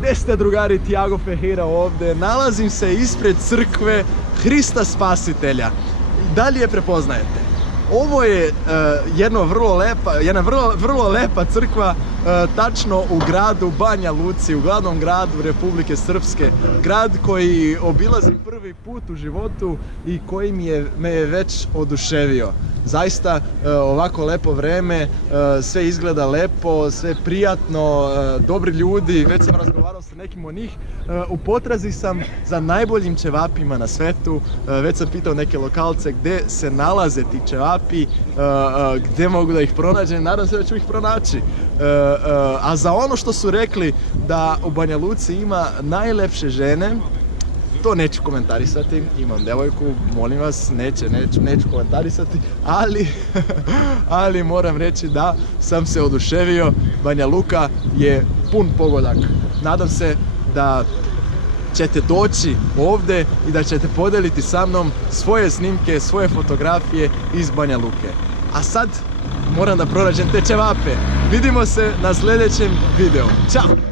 Gdje ste, drugari? Tiago Ferreira ovdje. Nalazim se ispred crkve Hrista Spasitelja. Da li je prepoznajete? Ovo je jedna vrlo lepa crkva, tačno u gradu Banja Luci, u glavnom gradu Republike Srpske. Grad koji obilazim prvi put u životu i koji me je već oduševio. Zaista ovako lepo vreme, sve izgleda lepo, sve prijatno, dobri ljudi. Već sam razgovarao sa nekim od njih. U potrazi sam za najboljim ćevapima na svetu. Već sam pitao neke lokalce gdje se nalaze ti ćevapi, gdje mogu da ih pronađem. Nadam se da ću ih pronaći. A za ono što su rekli da u Banja Luci ima najlepše žene, to neću komentarisati, imam devojku, molim vas, neću komentarisati, ali moram reći da sam se oduševio. Banja Luka je pun pogodak. Nadam se da ćete doći ovdje i da ćete podeliti sa mnom svoje snimke, svoje fotografije iz Banja Luke. A sad moram da pronađem te ćevape. Vidimo se na sljedećem videu. Ćao!